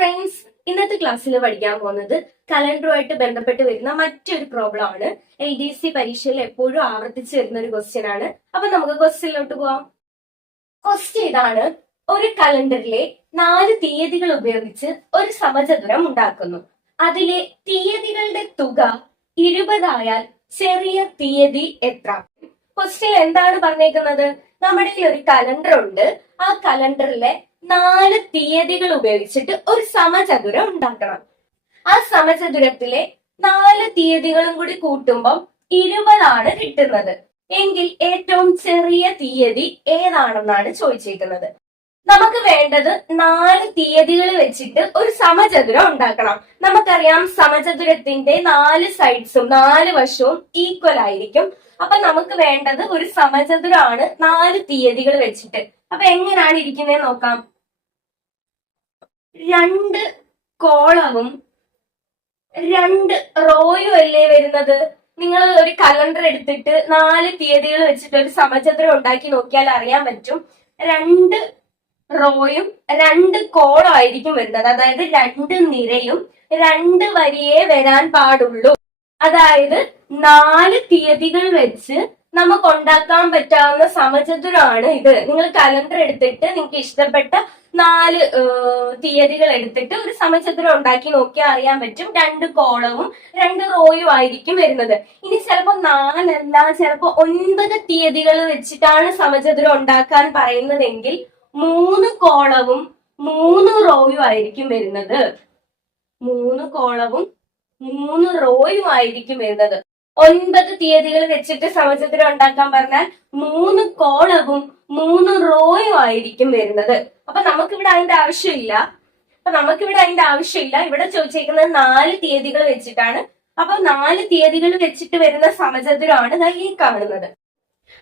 Friends ഇന്നത്തെ ക്ലാസ്സിൽ പഠിക്കാൻ പോകുന്നത് കലണ്ടറുമായിട്ട് ബന്ധപ്പെട്ട് വരുന്ന മറ്റൊരു പ്രോബ്ലം ആണ്. എൽ ഡി സി പരീക്ഷയിൽ എപ്പോഴും ആവർത്തിച്ച് വരുന്ന ഒരു ക്വസ്റ്റ്യൻ ആണ്. അപ്പൊ നമുക്ക് ക്വസ്റ്റ്യനിലോട്ട് പോവാം. ക്വസ്റ്റ്യൻ ഇതാണ്. ഒരു കലണ്ടറിലെ നാല് തീയതികൾ ഉപയോഗിച്ച് ഒരു സമചതുരം ഉണ്ടാക്കുന്നു. അതിലെ തീയതികളുടെ തുക ഇരുപതായാൽ ചെറിയ തീയതി എത്ര? ക്വസ്റ്റ്യൻ എന്താണ് പറഞ്ഞേക്കുന്നത്? നമ്മുടെ ഈ ഒരു കലണ്ടർ ഉണ്ട് ആ കലണ്ടറിലെ നാല് തീയതികൾ ഉപയോഗിച്ചിട്ട് ഒരു സമചതുരം ഉണ്ടാക്കണം. ആ സമചതുരത്തിലെ നാല് തീയതികളും കൂടി കൂട്ടുമ്പോൾ ഇരുപതാണ് കിട്ടുന്നത്. എങ്കിൽ ഏറ്റവും ചെറിയ തീയതി ഏതാണെന്നാണ് ചോദിച്ചിരിക്കുന്നത്. നമുക്ക് വേണ്ടത് നാല് തീയതികൾ വെച്ചിട്ട് ഒരു സമചതുരം ഉണ്ടാക്കണം. നമുക്കറിയാം സമചതുരത്തിന്റെ നാല് സൈഡ്സും നാല് വശവും ഈക്വൽ ആയിരിക്കും. അപ്പൊ നമുക്ക് വേണ്ടത് ഒരു സമചതുരമാണ് നാല് തീയതികൾ വെച്ചിട്ട്. അപ്പൊ എങ്ങനെയാണ് ഇരിക്കുന്നത് നോക്കാം. രണ്ട് കോളവും രണ്ട് റോയും അല്ലേ വരുന്നത്? നിങ്ങൾ ഒരു കലണ്ടർ എടുത്തിട്ട് നാല് തീയതികൾ വെച്ചിട്ട് ഒരു സമചന്ദ്രം ഉണ്ടാക്കി നോക്കിയാൽ അറിയാൻ പറ്റും. രണ്ട് റോയും രണ്ട് കോളും ആയിരിക്കും വരുന്നത്. അതായത് രണ്ട് നിരയും രണ്ട് വരിയെ വരാൻ പാടുള്ളൂ. അതായത് നാല് തീയതികൾ വെച്ച് നമുക്ക് ഉണ്ടാക്കാൻ പറ്റാവുന്ന സമചതുരമാണ് ഇത്. നിങ്ങൾ കലണ്ടർ എടുത്തിട്ട് നിങ്ങൾക്ക് ഇഷ്ടപ്പെട്ട നാല് തീയതികൾ എടുത്തിട്ട് ഒരു സമചതുരം ഉണ്ടാക്കി നോക്കിയാൽ അറിയാൻ പറ്റും. രണ്ട് കോളവും രണ്ട് റോയും ആയിരിക്കും വരുന്നത്. ഇനി ചിലപ്പോ നാലല്ല ചിലപ്പോ ഒൻപത് തീയതികൾ വെച്ചിട്ടാണ് സമചതുരം ഉണ്ടാക്കാൻ പറയുന്നതെങ്കിൽ മൂന്ന് കോളവും മൂന്ന് റോയും ആയിരിക്കും വരുന്നത്. മൂന്ന് കോളവും മൂന്ന് റോയും ആയിരിക്കും വരുന്നത്. ഒൻപത് തീയതികൾ വെച്ചിട്ട് സമചതുരം ഉണ്ടാക്കാൻ പറഞ്ഞാൽ മൂന്ന് കോളവും മൂന്ന് റോയും ആയിരിക്കും വരുന്നത്. അപ്പൊ നമുക്കിവിടെ അതിന്റെ ആവശ്യമില്ല. അപ്പൊ നമുക്കിവിടെ അതിന്റെ ആവശ്യമില്ല. ഇവിടെ ചോദിച്ചേക്കുന്നത് നാല് തീയതികൾ വെച്ചിട്ടാണ്. അപ്പൊ നാല് തീയതികൾ വെച്ചിട്ട് വരുന്ന സമചതുരമാണ് ഈ കാണുന്നത്.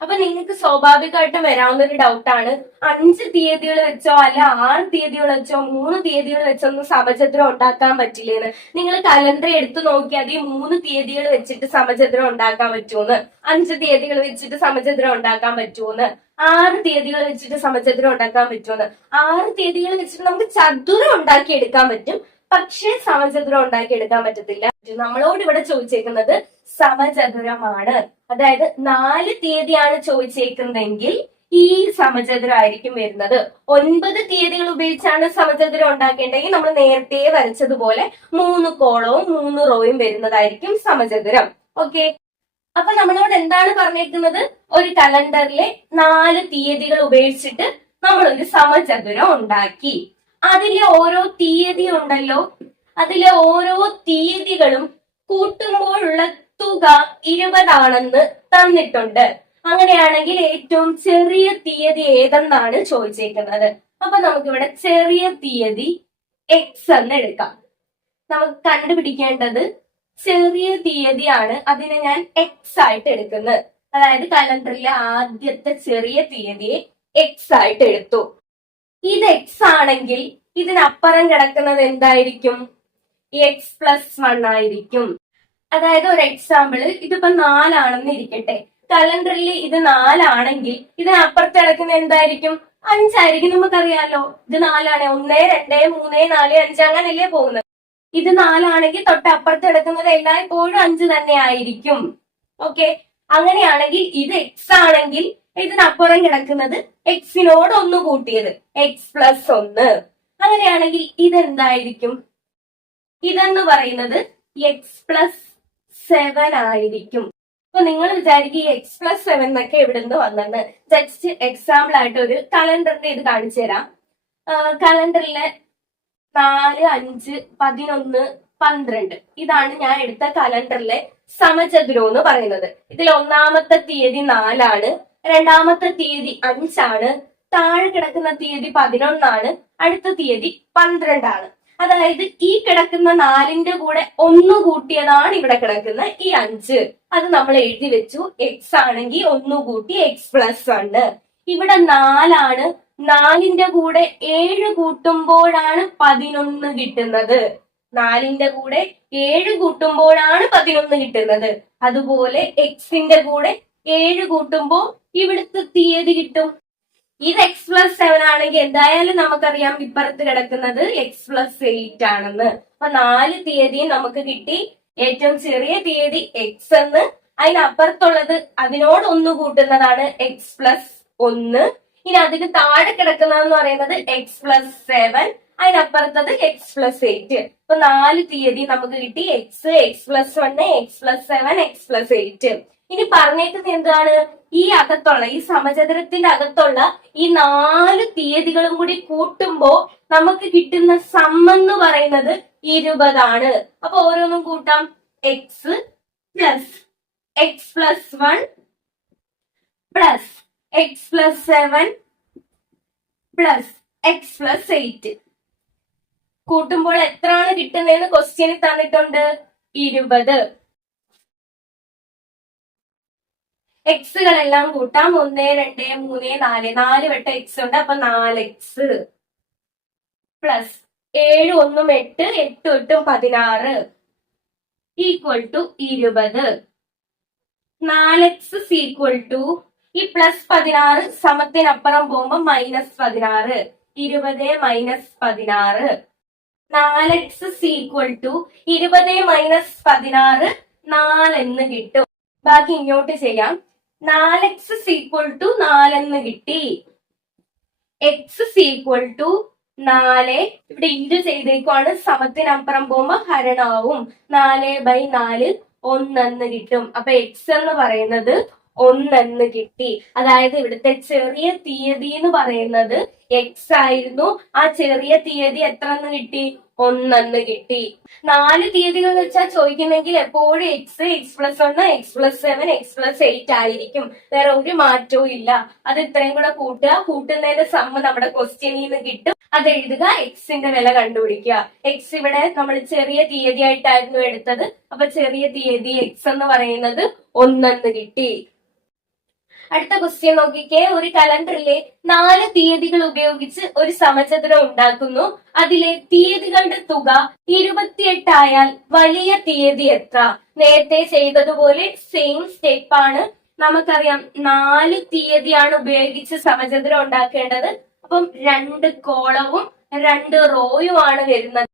അപ്പൊ നിങ്ങൾക്ക് സ്വാഭാവികമായിട്ടും വരാവുന്ന ഒരു ഡൗട്ടാണ് അഞ്ച് തീയതികൾ വെച്ചോ അല്ല ആറ് തീയതികൾ വെച്ചോ മൂന്ന് തീയതികൾ വെച്ചോ ഒന്നും സമചതുരം ഉണ്ടാക്കാൻ പറ്റില്ലെന്ന്. നിങ്ങൾ കലണ്ടർ എടുത്തു നോക്കിയാൽ ഈ മൂന്ന് തീയതികൾ വെച്ചിട്ട് സമചതുരം ഉണ്ടാക്കാൻ പറ്റുമെന്ന് അഞ്ച് തീയതികൾ വെച്ചിട്ട് സമചതുരം ഉണ്ടാക്കാൻ പറ്റുമെന്ന് ആറ് തീയതികൾ വെച്ചിട്ട് സമചതുരം ഉണ്ടാക്കാൻ പറ്റുമെന്ന് ആറ് തീയതികൾ വെച്ചിട്ട് നമുക്ക് ചതുരം ഉണ്ടാക്കി എടുക്കാൻ പറ്റും. പക്ഷേ സമചതുരം ഉണ്ടാക്കി എടുക്കാൻ പറ്റത്തില്ല. നമ്മളോട് ഇവിടെ ചോദിച്ചേക്കുന്നത് സമചതുരമാണ്. അതായത് നാല് തീയതിയാണ് ചോദിച്ചേക്കുന്നതെങ്കിൽ ഈ സമചതുരമായിരിക്കും വരുന്നത്. ഒൻപത് തീയതികൾ ഉപയോഗിച്ചാണ് സമചതുരം ഉണ്ടാക്കേണ്ടെങ്കിൽ നമ്മൾ നേരത്തെ വരച്ചതുപോലെ മൂന്ന് കോളവും മൂന്ന് റോയും വരുന്നതായിരിക്കും സമചതുരം. ഓക്കെ? അപ്പൊ നമ്മളോട് എന്താണ് പറഞ്ഞേക്കുന്നത്? ഒരു കലണ്ടറിലെ നാല് തീയതികൾ ഉപയോഗിച്ചിട്ട് നമ്മൾ ഒരു സമചതുരം ഉണ്ടാക്കി. അതിലെ ഓരോ തീയതി ഉണ്ടല്ലോ. അതിലെ ഓരോ തീയതികളും കൂട്ടുമ്പോഴുള്ള തുക ഇരുപതാണെന്ന് തന്നിട്ടുണ്ട്. അങ്ങനെയാണെങ്കിൽ ഏറ്റവും ചെറിയ തീയതി ഏതെന്നാണ് ചോദിച്ചേക്കുന്നത്. അപ്പൊ നമുക്കിവിടെ ചെറിയ തീയതി എക്സ് എന്ന് എടുക്കാം. നമുക്ക് കണ്ടുപിടിക്കേണ്ടത് ചെറിയ തീയതിയാണ് അതിനെ ഞാൻ എക്സ് ആയിട്ട് എടുക്കുന്നത്. അതായത് കലണ്ടറിലെ ആദ്യത്തെ ചെറിയ തീയതിയെ എക്സ് ആയിട്ട് എടുത്തു. ഇത് എക്സ് ആണെങ്കിൽ ഇതിനപ്പുറം കിടക്കുന്നത് എന്തായിരിക്കും? എക്സ് പ്ലസ് വൺ ആയിരിക്കും. അതായത് ഒരു എക്സാമ്പിൾ ഇതിപ്പോ നാലാണെന്ന് ഇരിക്കട്ടെ. കലണ്ടറിൽ ഇത് നാലാണെങ്കിൽ ഇതിനപ്പുറത്ത് കിടക്കുന്ന എന്തായിരിക്കും? അഞ്ചായിരിക്കും നമുക്കറിയാലോ. ഇത് നാലാണ്. ഒന്ന് രണ്ട് മൂന്ന് നാല് അഞ്ച് അങ്ങനല്ലേ പോകുന്നത്. ഇത് നാലാണെങ്കിൽ തൊട്ടപ്പുറത്ത് കിടക്കുന്നത് എല്ലായ്പ്പോഴും അഞ്ച് തന്നെ ആയിരിക്കും. ഓക്കെ അങ്ങനെയാണെങ്കിൽ ഇത് എക്സ് ആണെങ്കിൽ ഇതിനപ്പുറം കിടക്കുന്നത് എക്സിനോട് ഒന്ന് കൂട്ടിയത്. എക്സ് പ്ലസ് ഒന്ന്. അങ്ങനെയാണെങ്കിൽ ഇതെന്തായിരിക്കും? ഇതെന്ന് പറയുന്നത് എക്സ് പ്ലസ് സെവൻ ആയിരിക്കും. അപ്പൊ നിങ്ങൾ വിചാരിക്കും ഈ എക്സ് പ്ലസ് സെവൻ എന്നൊക്കെ എവിടെ നിന്ന് വന്നെന്ന്. ജസ്റ്റ് എക്സാമ്പിൾ ആയിട്ട് ഒരു കലണ്ടറിന്റെ ഇത് കാണിച്ചു തരാം. കലണ്ടറിലെ നാല് അഞ്ച് പതിനൊന്ന് പന്ത്രണ്ട്. ഇതാണ് ഞാൻ എടുത്ത കലണ്ടറിലെ സമചതുരം എന്ന് പറയുന്നത്. ഇതിൽ ഒന്നാമത്തെ തീയതി നാലാണ് രണ്ടാമത്തെ തീയതി അഞ്ചാണ് താഴെ കിടക്കുന്ന തീയതി പതിനൊന്നാണ് അടുത്ത തീയതി പന്ത്രണ്ടാണ്. അതായത് ഈ കിടക്കുന്ന നാലിന്റെ കൂടെ ഒന്ന് കൂട്ടിയതാണ് ഇവിടെ കിടക്കുന്ന ഈ അഞ്ച്. അത് നമ്മൾ എഴുതി വെച്ചു. എക്സ് ആണെങ്കിൽ ഒന്ന് കൂട്ടി എക്സ് പ്ലസ് ആണ്. ഇവിടെ നാലാണ്. നാലിന്റെ കൂടെ ഏഴ് കൂട്ടുമ്പോഴാണ് പതിനൊന്ന് കിട്ടുന്നത്. നാലിന്റെ കൂടെ ഏഴ് കൂട്ടുമ്പോഴാണ് പതിനൊന്ന് കിട്ടുന്നത്. അതുപോലെ എക്സിന്റെ കൂടെ ഏഴ് കൂട്ടുമ്പോ ഇവിടുത്തെ തീയതി കിട്ടും. ഇത് എക്സ് പ്ലസ് സെവൻ ആണെങ്കിൽ എന്തായാലും നമുക്കറിയാം ഇപ്പുറത്ത് കിടക്കുന്നത് എക്സ് പ്ലസ് എയ്റ്റ് ആണെന്ന്. അപ്പൊ നാല് തീയതി നമുക്ക് കിട്ടി. ഏറ്റവും ചെറിയ തീയതി എക്സ് എന്ന്. അതിനപ്പുറത്തുള്ളത് അതിനോട് ഒന്ന് കൂട്ടുന്നതാണ് എക്സ് പ്ലസ് ഒന്ന്. ഇനി അതിന് താഴെ കിടക്കുന്നതെന്ന് പറയുന്നത് എക്സ് പ്ലസ് സെവൻ അതിനപ്പുറത്തത് എക്സ് പ്ലസ് എയ്റ്റ് അപ്പൊ നാല് തീയതി നമുക്ക് കിട്ടി. X x plus one x plus seven x plus eight ഇനി പറഞ്ഞേക്കുന്നത് എന്താണ്? ഈ അകത്തുള്ള ഈ സമചതുരത്തിന്റെ അകത്തുള്ള ഈ നാല് തീയതികളും കൂടി കൂട്ടുമ്പോ നമുക്ക് കിട്ടുന്ന സം എന്ന് പറയുന്നത് ഇരുപതാണ്. അപ്പൊ ഓരോന്നും കൂട്ടാം. X plus x plus one plus x plus seven plus x plus eight കൂട്ടുമ്പോൾ എത്രയാണ് കിട്ടുന്നതെന്ന് ക്വസ്റ്റ്യനിൽ തന്നിട്ടുണ്ട്? ഇരുപത്. എക്സുകളെല്ലാം കൂട്ടാം. ഒന്ന് രണ്ട് മൂന്ന് നാല്. നാല് വട്ടം എക്സ് ഉണ്ട്. അപ്പൊ നാല് എക്സ് പ്ലസ് ഏഴ് ഒന്നും എട്ട് എട്ട് എട്ടും പതിനാറ്. ഈക്വൽ ടു ഇരുപത്. നാല് എക്സ് ഈക്വൽ ടു ഈ പ്ലസ് പതിനാറ് സമത്തിനപ്പുറം പോകുമ്പോ മൈനസ് പതിനാറ്. ഇരുപത് മൈനസ് പതിനാറ്. നാല് എക്സ് ഈക്വൽ ടു ഇരുപത് മൈനസ് പതിനാറ് നാലെന്ന് കിട്ടും. ബാക്കി ഇങ്ങോട്ട് ചെയ്യാം. നാല് എക്സ് ഈക്വൽ ടു നാലെന്ന് കിട്ടി. എക്സ് ഈക്വൽ ടു നാല്. ഇവിടെ ഇന്റു ചെയ്തേക്കുവാണ്. സമത്തിനപ്പുറം പോകുമ്പോ ഹരണാവും. നാല് ബൈ നാല് ഒന്നെന്ന് കിട്ടും. അപ്പൊ എക്സ് എന്ന് പറയുന്നത് ഒന്നെന്ന് കിട്ടി. അതായത് ഇവിടുത്തെ ചെറിയ തീയതി എന്ന് പറയുന്നത് എക്സ് ആയിരുന്നു. ആ ചെറിയ തീയതി എത്ര എന്ന് കിട്ടി? ഒന്നെന്ന് കിട്ടി. നാല് തീയതികൾ വെച്ചാൽ ചോദിക്കുന്നെങ്കിൽ എപ്പോഴും എക്സ് എക്സ് പ്ലസ് ഒന്ന് x plus seven x plus eight ആയിരിക്കും. വേറെ ഒരു മാറ്റവും ഇല്ല. അത് ഇത്രയും കൂടെ കൂട്ടുക. കൂട്ടുന്നതിന്റെ സമ്മ നമ്മുടെ ക്വസ്റ്റ്യനിൽ നിന്ന് കിട്ടും. അത് എഴുതുക. എക്സിന്റെ വില കണ്ടുപിടിക്കുക. എക്സ് ഇവിടെ നമ്മൾ ചെറിയ തീയതി ആയിട്ടായിരുന്നു എടുത്തത്. അപ്പൊ ചെറിയ തീയതി എക്സ് എന്ന് പറയുന്നത് ഒന്നെന്ന് കിട്ടി. അടുത്ത ക്വസ്റ്റ്യൻ നോക്കിക്കേ. ഒരു കലണ്ടറിലെ നാല് തീയതികൾ ഉപയോഗിച്ച് ഒരു സമചതുരം ഉണ്ടാക്കുന്നു. അതിലെ തീയതികളുടെ തുക ഇരുപത്തിയെട്ടായാൽ വലിയ തീയതി എത്ര? നേരത്തെ ചെയ്തതുപോലെ സെയിം സ്റ്റെപ്പ് ആണ്. നമുക്കറിയാം നാല് തീയതിയാണ് ഉപയോഗിച്ച് സമചതുരം ഉണ്ടാക്കേണ്ടത്. അപ്പം രണ്ട് കോളവും രണ്ട് റോയും ആണ് വരുന്നത്.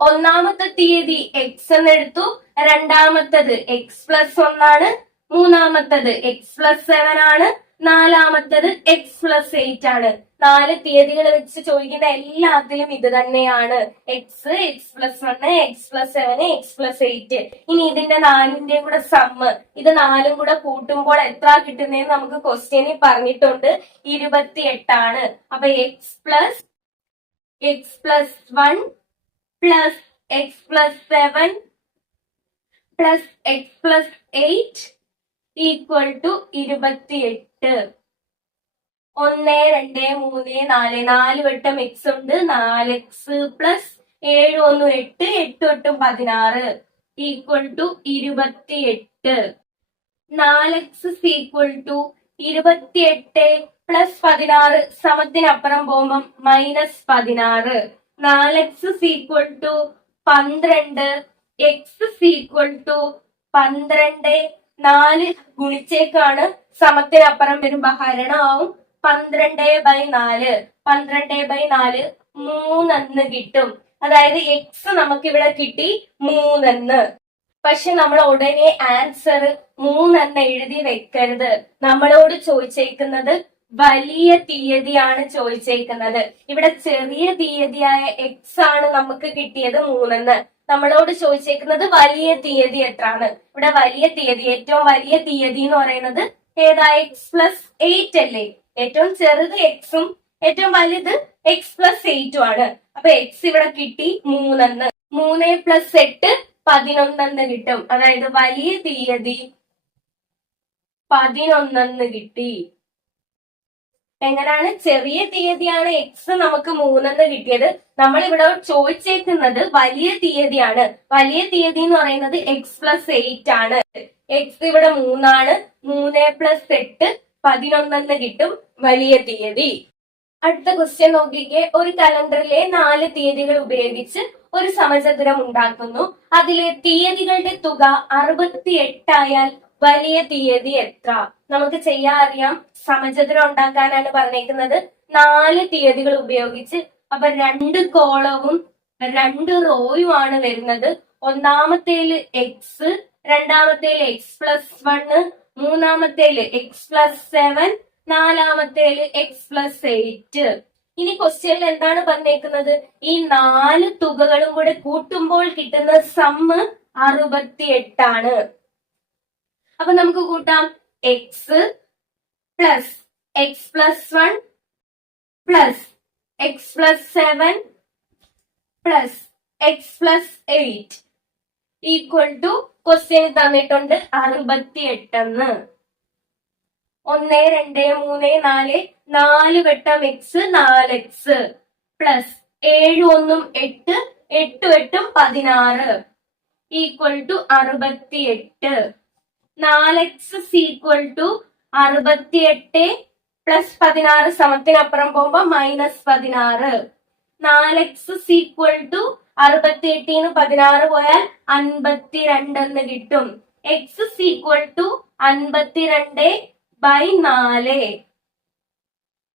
ഒന്നാമത്തെ തീയതി എക്സ് എന്നെടുത്തു രണ്ടാമത്തത് എക്സ് പ്ലസ് ഒന്നാണ് മൂന്നാമത്തത് എക്സ് പ്ലസ് സെവൻ ആണ്. നാലാമത്തത് എക്സ് പ്ലസ് എയ്റ്റ് ആണ്. നാല് തീയതികൾ വെച്ച് ചോദിക്കുന്ന എല്ലാത്തിലും ഇത് തന്നെയാണ്. X x plus one x plus seven x plus eight ഇനി ഇതിന്റെ നാലിന്റെയും കൂടെ സമ്മ് ഇത് നാലും കൂടെ കൂട്ടുമ്പോൾ എത്ര കിട്ടുന്നതെന്ന് നമുക്ക് ക്വസ്റ്റ്യനിൽ പറഞ്ഞിട്ടുണ്ട്. ഇരുപത്തി എട്ടാണ് അപ്പൊ x plus x plus one plus x plus seven plus x plus eight equal to ഇരുപത്തിയെട്ട്. ഒന്ന് രണ്ട് മൂന്ന് നാല് നാല് വട്ടം എക്സ് ഉണ്ട്. നാല് എക്സ് പ്ലസ് ഏഴ് ഒന്ന് എട്ട് എട്ട് വട്ടം പതിനാറ്. ഈക്വൽ ടു ഇരുപത്തിയെട്ട്. നാല് എക്സ് ഈക്വൽ ടു ഇരുപത്തിയെട്ട് പ്ലസ് പതിനാറ്. സമത്തിനപ്പുറം പോകുമ്പം മൈനസ് പതിനാറ്. നാല് എക്സ് ഈക്വൽ ടു പന്ത്രണ്ട്. എക്സ് ഈക്വൽ ടു പന്ത്രണ്ട് നാല് ഗുണിച്ചേക്കാണ് സമത്തിനപ്പുറം വരുമ്പോ ഹരണമാവും പന്ത്രണ്ട് ബൈ നാല്. പന്ത്രണ്ട് ബൈ നാല് മൂന്നെന്ന് കിട്ടും. അതായത് എക്സ് നമുക്ക് ഇവിടെ കിട്ടി മൂന്നെന്ന്. പക്ഷെ നമ്മൾ ഉടനെ ആൻസർ മൂന്നെന്ന് എഴുതി വെക്കരുത്. നമ്മളോട് ചോദിച്ചേക്കുന്നത് വലിയ തീയതിയാണ് ചോദിച്ചേക്കുന്നത്. ഇവിടെ ചെറിയ തീയതിയായ എക്സ് ആണ് നമുക്ക് കിട്ടിയത് മൂന്നെന്ന്. നമ്മളോട് ചോദിച്ചേക്കുന്നത് വലിയ തീയതി എത്രാണ് ഇവിടെ വലിയ തീയതി ഏറ്റവും വലിയ തീയതി എന്ന് പറയുന്നത് ഏതാ? എക്സ് പ്ലസ് എയ്റ്റ് അല്ലേ? ഏറ്റവും ചെറുത് എക്സും ഏറ്റവും വലുത് എക്സ് പ്ലസ് എയ്റ്റും ആണ്. അപ്പൊ എക്സ് ഇവിടെ കിട്ടി മൂന്നെന്ന്. മൂന്ന് പ്ലസ് എട്ട് പതിനൊന്നെന്ന് കിട്ടും. അതായത് വലിയ തീയതി പതിനൊന്നെന്ന് കിട്ടി. എങ്ങനെയാണ്? ചെറിയ തീയതിയാണ് എക്സ് നമുക്ക് മൂന്നെന്ന് കിട്ടിയത്. നമ്മൾ ഇവിടെ ചോദിച്ചേക്കുന്നത് വലിയ തീയതിയാണ്. വലിയ തീയതി എന്ന് പറയുന്നത് എക്സ് പ്ലസ് എയ്റ്റ് ആണ്. എക്സ് ഇവിടെ മൂന്നാണ്. മൂന്ന് പ്ലസ് എട്ട് പതിനൊന്നെന്ന് കിട്ടും വലിയ തീയതി. അടുത്ത ക്വസ്റ്റ്യൻ നോക്കിക്കേ. ഒരു കലണ്ടറിലെ നാല് തീയതികൾ ഉപയോഗിച്ച് ഒരു സമചതുരം ഉണ്ടാക്കുന്നു. അതിലെ തീയതികളുടെ തുക അറുപത്തി എട്ടായാൽ വലിയ തീയതി എത്ര? നമുക്ക് ചെയ്യാൻ അറിയാം. സമചതുരം ഉണ്ടാക്കാനാണ് പറഞ്ഞേക്കുന്നത്. നാല് തീയതികൾ ഉപയോഗിച്ച് അപ്പൊ രണ്ട് കോളവും രണ്ട് റോയും ആണ് വരുന്നത്. ഒന്നാമത്തേൽ എക്സ് രണ്ടാമത്തേൽ എക്സ് പ്ലസ് വണ് മൂന്നാമത്തേൽ എക്സ് പ്ലസ് സെവൻ നാലാമത്തേൽ എക്സ് പ്ലസ് എയ്റ്റ് ഇനി ക്വസ്റ്റ്യനിൽ എന്താണ് പറഞ്ഞേക്കുന്നത്? ഈ നാല് തുകകളും കൂടെ കൂട്ടുമ്പോൾ കിട്ടുന്ന സമ്മ് അറുപത്തി എട്ടാണ് അപ്പൊ നമുക്ക് കൂട്ടാം. X plus x plus one plus x plus seven plus x plus eight equal to question തന്നിട്ടുണ്ട് അറുപത്തി എട്ടെന്ന് ഒന്ന് രണ്ട് മൂന്ന് നാല് നാല് വട്ടം എക്സ് നാല് എക്സ് പ്ലസ് ഏഴ് ഒന്നും എട്ട് എട്ടും എട്ടും പതിനാറ് ഈക്വൽ ടു അറുപത്തി എട്ട് നാല് എക്സ് സീക്വൽ ടു അറുപത്തി എട്ട് പ്ലസ് പതിനാറ് സമത്തിനപ്പുറം പോകുമ്പോ മൈനസ് പതിനാറ്. നാല് എക്സ് സീക്വൽ ടു അറുപത്തി എട്ടിന്ന് പതിനാറ് പോയാൽ അൻപത്തിരണ്ട് എന്ന് കിട്ടും. എക്സ് സീക്വൽ ടു അൻപത്തിരണ്ട് ബൈ നാല്.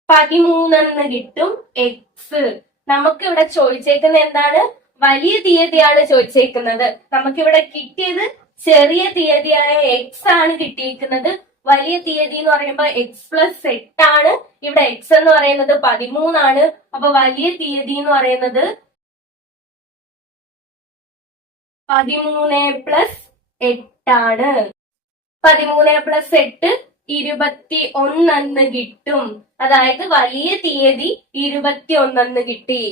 പതിമൂന്നെന്ന് കിട്ടും എക്സ് നമുക്ക് ഇവിടെ ചോദിച്ചേക്കുന്നത് എന്താണ്? വലിയ തീയതിയാണ് ചോദിച്ചേക്കുന്നത്. നമുക്കിവിടെ കിട്ടിയത് ചെറിയ തീയതിയായ എക്സ് ആണ് കിട്ടിയിരിക്കുന്നത്. വലിയ തീയതി എന്ന് പറയുമ്പോൾ എക്സ് പ്ലസ് എട്ടാണ് ഇവിടെ എക്സ് എന്ന് പറയുന്നത് പതിമൂന്നാണ്. അപ്പൊ വലിയ തീയതി എന്ന് പറയുന്നത് പതിമൂന്ന് പ്ലസ് എട്ടാണ്. പതിമൂന്ന് പ്ലസ് എട്ട് ഇരുപത്തി ഒന്നെന്ന് കിട്ടും. അതായത് വലിയ തീയതി ഇരുപത്തി ഒന്നെന്ന് കിട്ടി.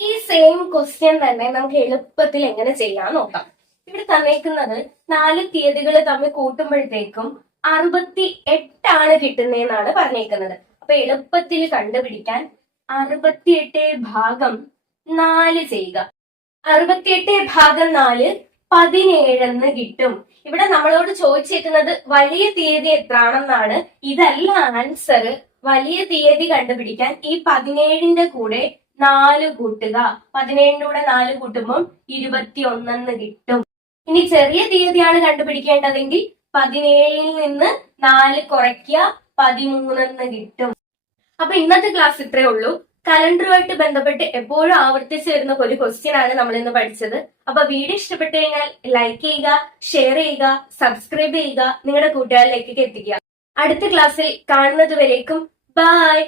ഈ സെയിം ക്വസ്റ്റ്യൻ തന്നെ നമുക്ക് എളുപ്പത്തിൽ എങ്ങനെ ചെയ്യാൻ നോക്കാം. ഇവിടെ തന്നേക്കുന്നത് നാല് തീയതികൾ തമ്മിൽ കൂട്ടുമ്പോഴത്തേക്കും അറുപത്തി എട്ടാണ് കിട്ടുന്നതെന്നാണ് പറഞ്ഞേക്കുന്നത്. അപ്പൊ എളുപ്പത്തിൽ കണ്ടുപിടിക്കാൻ അറുപത്തിയെട്ട് ഭാഗം നാല് ചെയ്യുക. അറുപത്തിയെട്ട് ഭാഗം നാല് പതിനേഴെന്ന് കിട്ടും. ഇവിടെ നമ്മളോട് ചോദിച്ചേക്കുന്നത് വലിയ തീയതി എത്രാണെന്നാണ്. ഇതല്ല ആൻസർ വലിയ തീയതി കണ്ടുപിടിക്കാൻ ഈ പതിനേഴിന്റെ കൂടെ നാല് കൂട്ടുക. പതിനേഴിന്റെ കൂടെ നാല് കൂട്ടുമ്പോൾ ഇരുപത്തി ഒന്നെന്ന് കിട്ടും. ഇനി ചെറിയ തീയതിയാണ് കണ്ടുപിടിക്കേണ്ടതെങ്കിൽ പതിനേഴിൽ നിന്ന് നാല് കുറയ്ക്കുക പതിമൂന്നെന്ന് കിട്ടും. അപ്പൊ ഇന്നത്തെ ക്ലാസ് ഇത്രേ ഉള്ളൂ. കലണ്ടറുമായിട്ട് ബന്ധപ്പെട്ട് എപ്പോഴും ആവർത്തിച്ചു വരുന്ന ഒരു ക്വസ്റ്റ്യൻ ആണ് നമ്മൾ ഇന്ന് പഠിച്ചത്. അപ്പൊ വീഡിയോ ഇഷ്ടപ്പെട്ടു കഴിഞ്ഞാൽ ലൈക്ക് ചെയ്യുക ഷെയർ ചെയ്യുക സബ്സ്ക്രൈബ് ചെയ്യുക നിങ്ങളുടെ കൂട്ടുകാരിലേക്ക് എത്തിക്കുക. അടുത്ത ക്ലാസ്സിൽ കാണുന്നത് വരേക്കും. ബൈ